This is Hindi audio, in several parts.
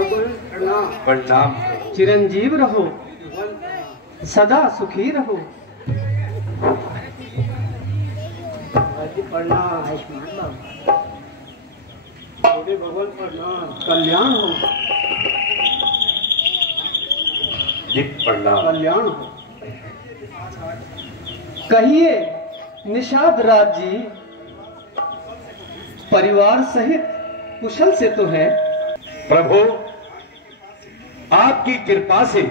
प्रणाम। चिरंजीव रहो, सदा सुखी रहो। कल्याण हो, प्रणाम। कल्याण हो। कहिए निषाद राज जी, परिवार सहित कुशल से तो है? प्रभु, आपकी कृपा से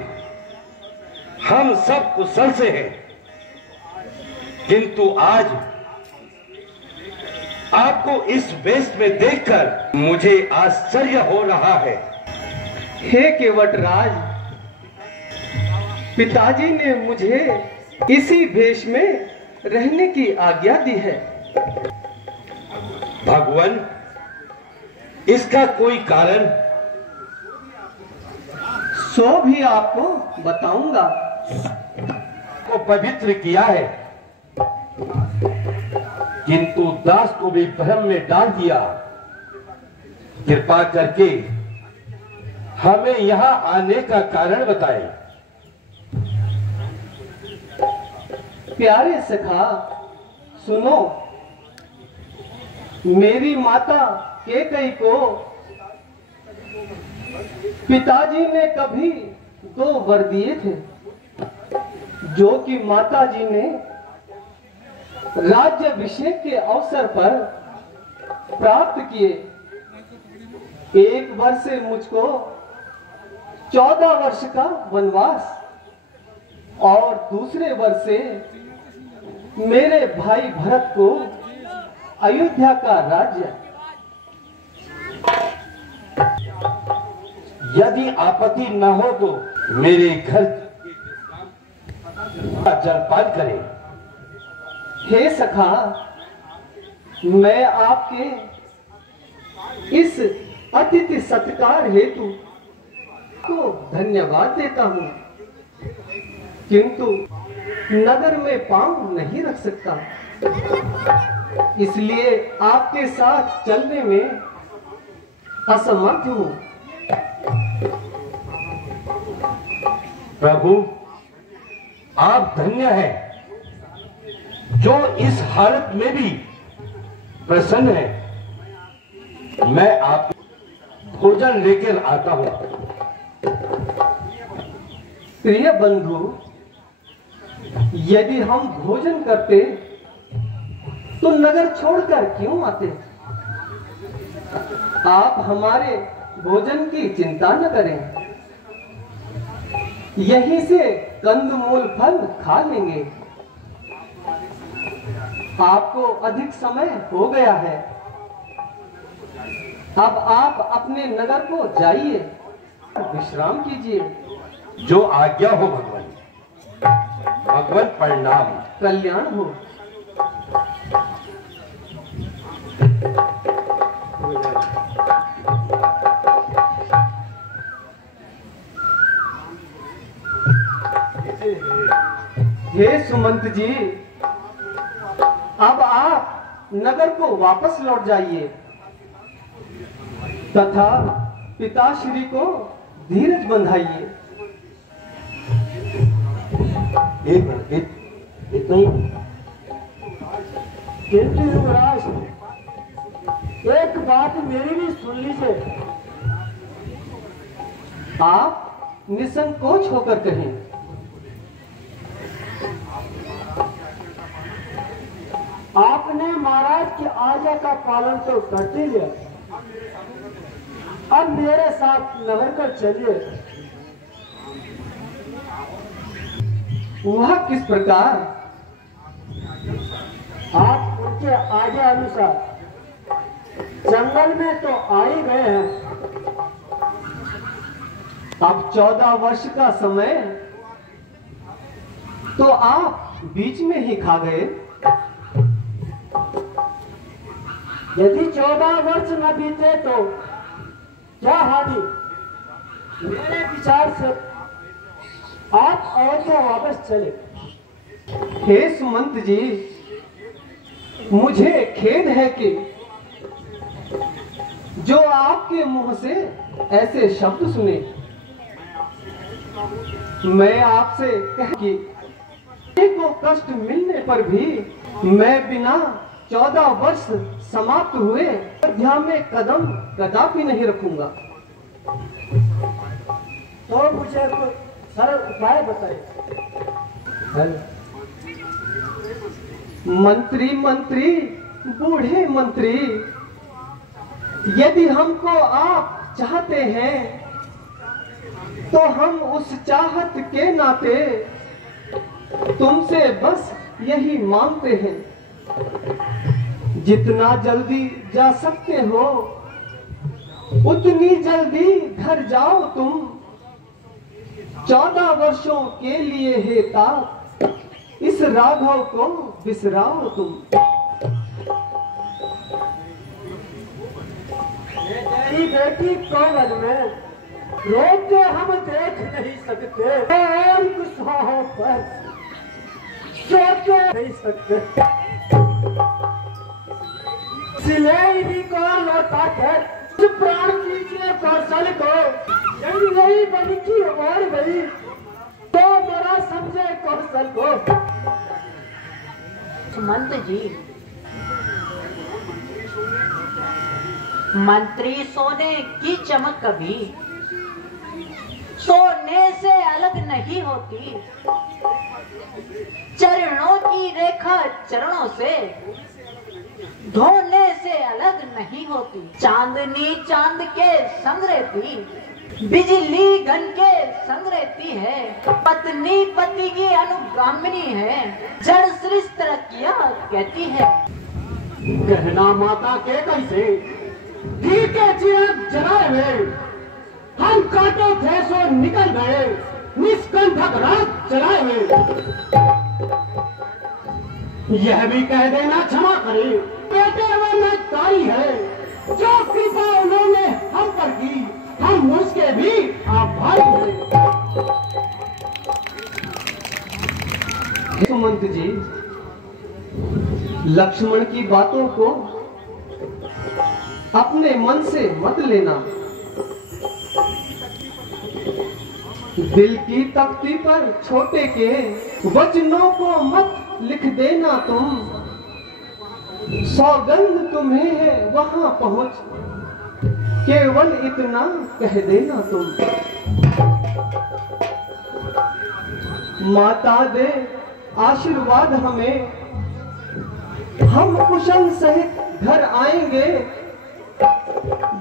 हम सब कुशल से हैं, किंतु आज आपको इस वेश में देखकर मुझे आश्चर्य हो रहा है। हे केवटराज, पिताजी ने मुझे इसी वेश में रहने की आज्ञा दी है। भगवान, इसका कोई कारण? सो भी आपको बताऊंगा। को पवित्र किया है, किंतु दास को भी भ्रम में डाल दिया। कृपा करके हमें यहां आने का कारण बताएं। प्यारे सखा, सुनो। मेरी माता कैकेयी को पिताजी ने कभी 2 वर दिए थे, जो कि माताजी ने राज्याभिषेक के अवसर पर प्राप्त किए। एक वर से मुझको 14 वर्ष का वनवास और दूसरे वर से मेरे भाई भरत को अयोध्या का राज्य। यदि आपत्ति न हो तो मेरे घर जलपान करें। हे सखा, मैं आपके इस अतिथि सत्कार हेतु को धन्यवाद देता हूं, किंतु नगर में पांव नहीं रख सकता, इसलिए आपके साथ चलने में असमर्थ हूं। प्रभु, आप धन्य हैं जो इस हालत में भी प्रसन्न है। मैं आप भोजन लेकर आता हूं। प्रिय बंधु, यदि हम भोजन करते तो नगर छोड़कर क्यों आते? आप हमारे भोजन की चिंता न करें, यहीं से कंदमूल फल खा लेंगे। आपको अधिक समय हो गया है, अब आप अपने नगर को जाइए, विश्राम कीजिए। जो आज्ञा हो भगवान। भगवान प्रणाम। कल्याण हो। हे सुमंत जी, अब आप नगर को वापस लौट जाइए तथा पिताश्री को धीरज बंधाइए। किंतु युवराज, एक बात मेरी भी सुन लीजिए। आप निसंकोच होकर कहें। आपने महाराज की आज्ञा का पालन तो करते लिया, अब मेरे साथ नगर को चलिए। वह किस प्रकार? आप उनके आज्ञा अनुसार जंगल में तो आ ही गए हैं। अब 14 वर्ष का समय तो आप बीच में ही खा गए। यदि 14 वर्ष न बीते तो क्या हानि? मेरे विचार से आप अयोध्या वापस चले। हे सुमंत जी, मुझे खेद है कि जो आपके मुंह से ऐसे शब्द सुने। मैं आपसे कह कि को कष्ट मिलने पर भी मैं बिना 14 वर्ष समाप्त हुए अयोध्या में कदम कदापि नहीं रखूंगा। तो मुझे कोई सरल उपाय बताए। मंत्री मंत्री बूढ़े मंत्री, यदि हमको आप चाहते हैं तो हम उस चाहत के नाते तुमसे बस यही मांगते हैं, जितना जल्दी जा सकते हो उतनी जल्दी घर जाओ तुम। 14 वर्षों के लिए हे तात इस राघव को बिसराओ तुम। तेरी बेटी कोवल में रोते हम देख नहीं सकते और गुस्साओं पर सोते नहीं सकते। सिलेनी को लौटा कर प्राण कीजिए कौशल को, यदि नहीं बनी की और गई तो मेरा समझे कौशल को। सुमंत जी, मंत्री सोने की चमक कभी सोने से अलग नहीं होती, चरणों की रेखा चरणों से धोने से अलग नहीं होती। चांदनी चांद के संग रहती, बिजली घन के संग रहती है, पत्नी पति की अनुगामिनी है, जड़ सृष्टि तरक्कियां कहती है। कहना माता के कैसे घी के चिराग जलाए हुए हम कांटों थे सो निकल गए, निष्कंठक रात चलाए हुए। यह भी कह देना क्षमा करे बेटे वो मैं तारी है, जो कृपा उन्होंने हम पर की हम उसके भी आभारी हैं। सुमंत जी, लक्ष्मण की बातों को अपने मन से मत लेना। दिल की तख्ती पर छोटे के वचनों को मत लिख देना तुम। सौगंध तुम्हें है वहां पहुंच, केवल इतना कह देना तुम। माता दे आशीर्वाद हमें, हम कुशल सहित घर आएंगे।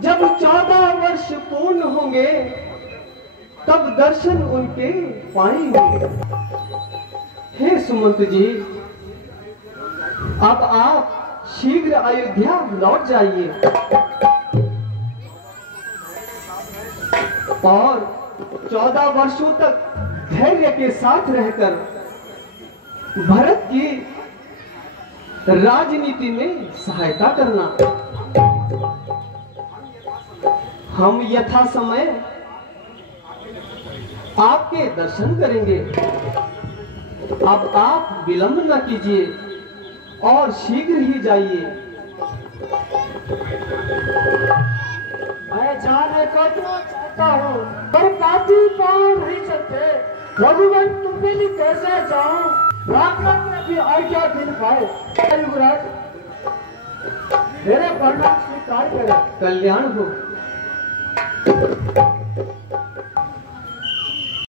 जब 14 वर्ष पूर्ण होंगे तब दर्शन उनके पाएंगे। हे सुमंत जी, अब आप शीघ्र अयोध्या लौट जाइए और 14 वर्षों तक धैर्य के साथ रहकर भरत की राजनीति में सहायता करना। हम यथा समय आपके दर्शन करेंगे। अब आप विलंब न कीजिए और शीघ्र ही जाइए। मैं जाने को तो चाहता हूँ पर पापी पाँव नहीं चलते। भगवान तुम भी कैसे जाऊँ, रामनाथ ने भी आज्ञा मिल पाए। युवराज मेरे प्रणाम स्वीकार करें। कल्याण हो।